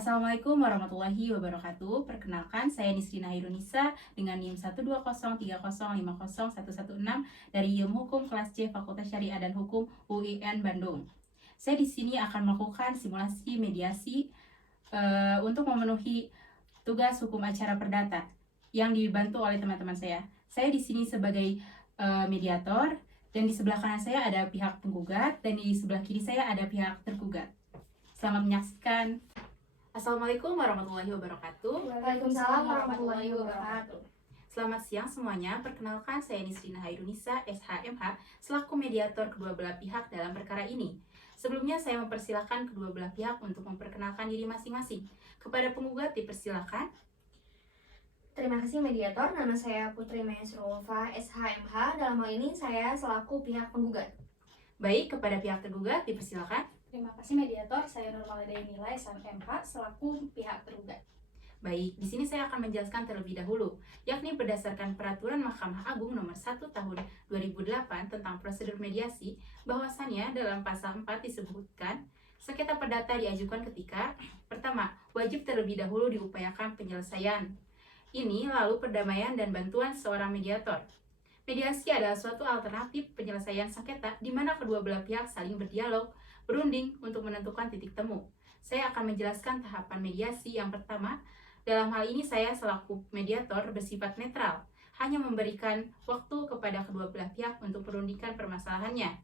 Assalamualaikum warahmatullahi wabarakatuh. Perkenalkan, saya Nisrina Hairunisa dengan NIM 12030501116 dari Ilmu Hukum kelas C Fakultas Syariah dan Hukum UIN Bandung. Saya di sini akan melakukan simulasi mediasi untuk memenuhi tugas hukum acara perdata yang dibantu oleh teman-teman saya. Saya di sini sebagai mediator, dan di sebelah kanan saya ada pihak penggugat dan di sebelah kiri saya ada pihak tergugat. Selamat menyaksikan. Assalamualaikum warahmatullahi wabarakatuh. Waalaikumsalam warahmatullahi wabarakatuh. Selamat siang semuanya. Perkenalkan, saya Nisrina Hairunisa, SHMH, selaku mediator kedua belah pihak dalam perkara ini. Sebelumnya saya mempersilahkan kedua belah pihak untuk memperkenalkan diri masing-masing. Kepada penggugat dipersilahkan. Terima kasih mediator, nama saya Putri Maesrulfa, SHMH. Dalam hal ini saya selaku pihak penggugat. Baik, kepada pihak tergugat dipersilahkan. Terima kasih mediator, saya Nurmalida Nilai SHMH selaku pihak tergugat. Baik, di sini saya akan menjelaskan terlebih dahulu, yakni berdasarkan Peraturan Mahkamah Agung Nomor 1 Tahun 2008 tentang prosedur mediasi, bahwasannya dalam pasal 4 disebutkan, sengketa perdata diajukan ketika, pertama, wajib terlebih dahulu diupayakan penyelesaian ini, lalu perdamaian dan bantuan seorang mediator. Mediasi adalah suatu alternatif penyelesaian sengketa di mana kedua belah pihak saling berdialog, berunding untuk menentukan titik temu. Saya akan menjelaskan tahapan mediasi. Yang pertama, dalam hal ini saya selaku mediator bersifat netral, hanya memberikan waktu kepada kedua belah pihak untuk merundingkan permasalahannya.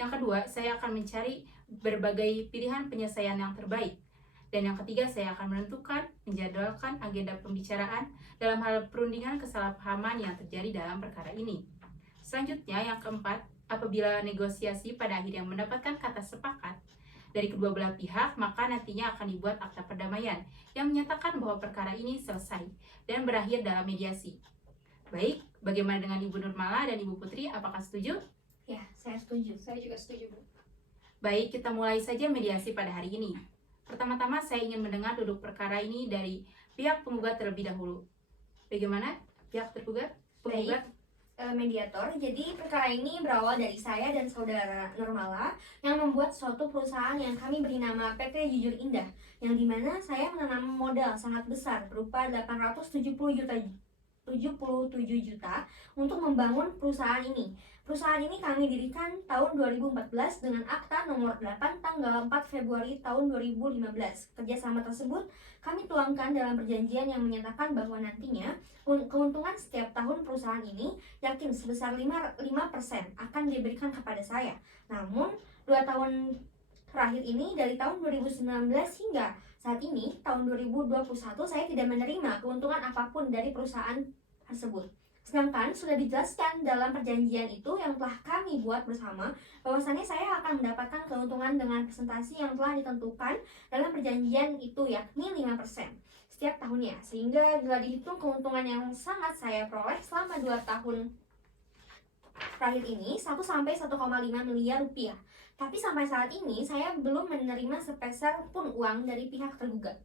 Yang kedua, saya akan mencari berbagai pilihan penyelesaian yang terbaik. Dan yang ketiga, saya akan menentukan, menjadwalkan agenda pembicaraan dalam hal perundingan kesalahpahaman yang terjadi dalam perkara ini. Selanjutnya, yang keempat, apabila negosiasi pada akhirnya mendapatkan kata sepakat dari kedua belah pihak, maka nantinya akan dibuat akta perdamaian yang menyatakan bahwa perkara ini selesai dan berakhir dalam mediasi. Baik, bagaimana dengan Ibu Nurmala dan Ibu Putri? Apakah setuju? Ya, saya setuju. Saya juga setuju, Bu. Baik, kita mulai saja mediasi pada hari ini. Pertama-tama saya ingin mendengar duduk perkara ini dari pihak penggugat terlebih dahulu. Bagaimana pihak tergugat? Penggugat? Mediator, jadi perkara ini berawal dari saya dan saudara Nurmala yang membuat suatu perusahaan yang kami beri nama PT Jujur Indah, yang dimana saya menanam modal sangat besar berupa 877 juta untuk membangun perusahaan ini. Perusahaan ini kami dirikan tahun 2014 dengan akta nomor 8 tanggal 4 Februari tahun 2015. Kerjasama tersebut kami tuangkan dalam perjanjian yang menyatakan bahwa nantinya keuntungan setiap tahun perusahaan ini yakin sebesar 5% akan diberikan kepada saya. Namun 2 tahun terakhir ini dari tahun 2019 hingga saat ini tahun 2021 saya tidak menerima keuntungan apapun dari perusahaan tersebut. Sedangkan sudah dijelaskan dalam perjanjian itu yang telah kami buat bersama bahwasannya saya akan mendapatkan keuntungan dengan presentasi yang telah ditentukan dalam perjanjian itu, yakni 5% setiap tahunnya. Sehingga bila dihitung keuntungan yang sangat saya peroleh selama 2 tahun terakhir ini 1-1,5 miliar rupiah. Tapi sampai saat ini saya belum menerima sepeser pun uang dari pihak tergugat.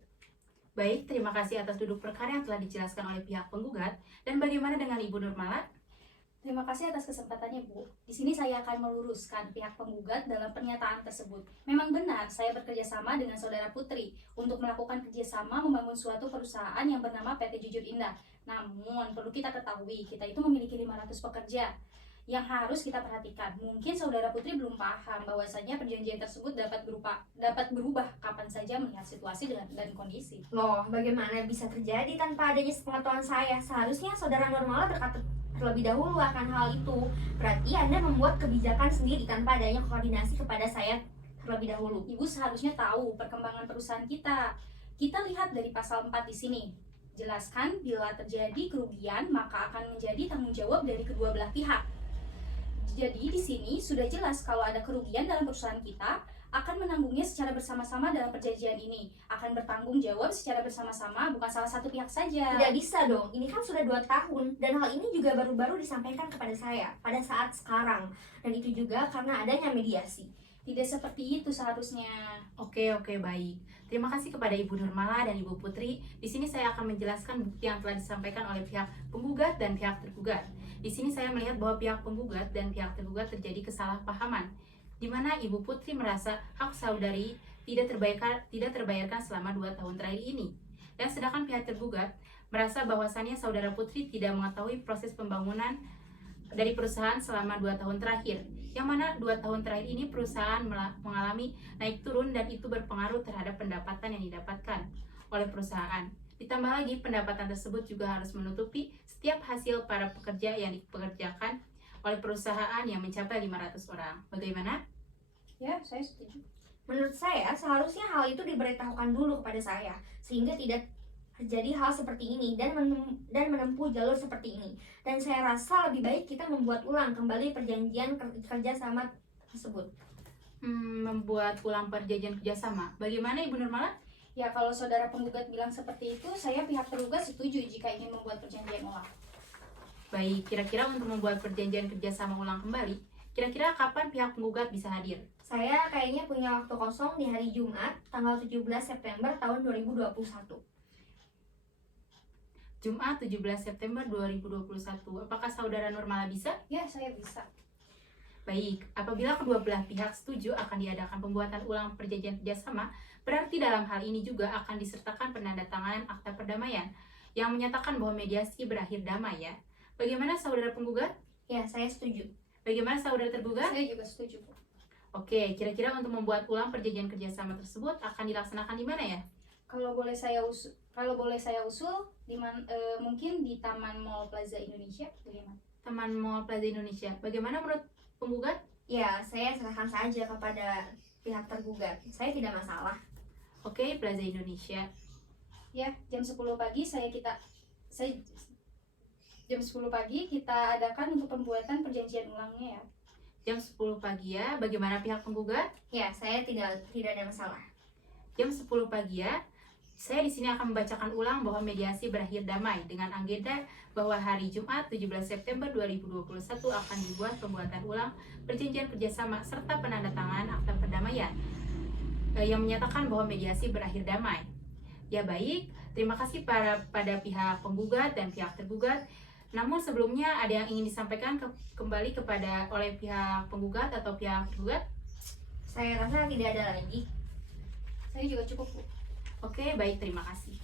Baik, terima kasih atas duduk perkara yang telah dijelaskan oleh pihak penggugat. Dan bagaimana dengan Ibu Nurmala? Terima kasih atas kesempatannya, Bu. Di sini saya akan meluruskan pihak penggugat dalam pernyataan tersebut. Memang benar, saya bekerja sama dengan saudara Putri untuk melakukan kerjasama membangun suatu perusahaan yang bernama PT Jujur Indah. Namun, perlu kita ketahui, kita itu memiliki 500 pekerja yang harus kita perhatikan. Mungkin saudara Putri belum paham bahwasanya perjanjian tersebut dapat berubah kapan saja melihat situasi dan kondisi. Loh, bagaimana bisa terjadi tanpa adanya sepengetahuan saya? Seharusnya saudara Nurmala berkata terlebih dahulu akan hal itu. Berarti Anda membuat kebijakan sendiri tanpa adanya koordinasi kepada saya terlebih dahulu. Ibu seharusnya tahu perkembangan perusahaan kita. Kita lihat dari pasal 4 di sini. Jelaskan bila terjadi kerugian maka akan menjadi tanggung jawab dari kedua belah pihak. Jadi di sini sudah jelas kalau ada kerugian dalam perusahaan kita akan menanggungnya secara bersama-sama dalam perjanjian ini. Akan bertanggung jawab secara bersama-sama, bukan salah satu pihak saja. Tidak bisa dong, ini kan sudah 2 tahun. Dan hal ini juga baru-baru disampaikan kepada saya pada saat sekarang. Dan itu juga karena adanya mediasi. Tidak seperti itu seharusnya. Oke, baik. Terima kasih kepada Ibu Nurmala dan Ibu Putri. Di sini saya akan menjelaskan bukti yang telah disampaikan oleh pihak penggugat dan pihak tergugat. Di sini saya melihat bahwa pihak penggugat dan pihak tergugat terjadi kesalahpahaman, di mana Ibu Putri merasa hak saudari tidak terbayarkan selama 2 tahun terakhir ini. Dan sedangkan pihak tergugat merasa bahwasannya saudara Putri tidak mengetahui proses pembangunan dari perusahaan selama 2 tahun terakhir, yang mana 2 tahun terakhir ini perusahaan mengalami naik turun dan itu berpengaruh terhadap pendapatan yang didapatkan oleh perusahaan. Ditambah lagi pendapatan tersebut juga harus menutupi setiap hasil para pekerja yang dipekerjakan oleh perusahaan yang mencapai 500 orang. Bagaimana? Ya, saya setuju. Menurut saya, seharusnya hal itu diberitahukan dulu kepada saya, sehingga tidak terjadi hal seperti ini dan menempuh jalur seperti ini. Dan saya rasa lebih baik kita membuat ulang kembali perjanjian kerjasama tersebut. Membuat ulang perjanjian kerjasama. Bagaimana Ibu Nurmala? Ya, kalau saudara penggugat bilang seperti itu, saya pihak tergugat setuju jika ingin membuat perjanjian ulang. Baik, kira-kira untuk membuat perjanjian kerjasama ulang kembali, kira-kira kapan pihak penggugat bisa hadir? Saya kayaknya punya waktu kosong di hari Jumat, tanggal 17 September tahun 2021. Jumat 17 September 2021. Apakah saudara Nurmala bisa? Ya, saya bisa. Baik, apabila kedua belah pihak setuju akan diadakan pembuatan ulang perjanjian kerjasama, berarti dalam hal ini juga akan disertakan penandatanganan akta perdamaian yang menyatakan bahwa mediasi berakhir damai ya. Bagaimana saudara penggugat? Ya, saya setuju. Bagaimana saudara tergugat? Saya juga setuju, Bu. Oke, kira-kira untuk membuat ulang perjanjian kerjasama tersebut akan dilaksanakan di mana ya? Kalau boleh saya usul mungkin di Taman Mall Plaza Indonesia, bagaimana? Taman Mall Plaza Indonesia. Bagaimana menurut penggugat? Ya, saya serahkan saja kepada pihak tergugat. Saya tidak masalah. Oke, Plaza Indonesia. Ya, jam 10 pagi jam 10 pagi kita adakan untuk pembuatan perjanjian ulangnya ya. Jam 10 pagi ya. Bagaimana pihak penggugat? Ya, saya tidak ada masalah. Jam 10 pagi ya. Saya di sini akan membacakan ulang bahwa mediasi berakhir damai dengan agenda bahwa hari Jumat 17 September 2021 akan dibuat pembuatan ulang perjanjian kerjasama serta penandatanganan akta perdamaian yang menyatakan bahwa mediasi berakhir damai. Ya baik, terima kasih pada pihak penggugat dan pihak tergugat. Namun sebelumnya ada yang ingin disampaikan kembali oleh pihak penggugat atau pihak tergugat? Saya rasa tidak ada lagi. Saya juga cukup, Bu. Oke, baik, terima kasih.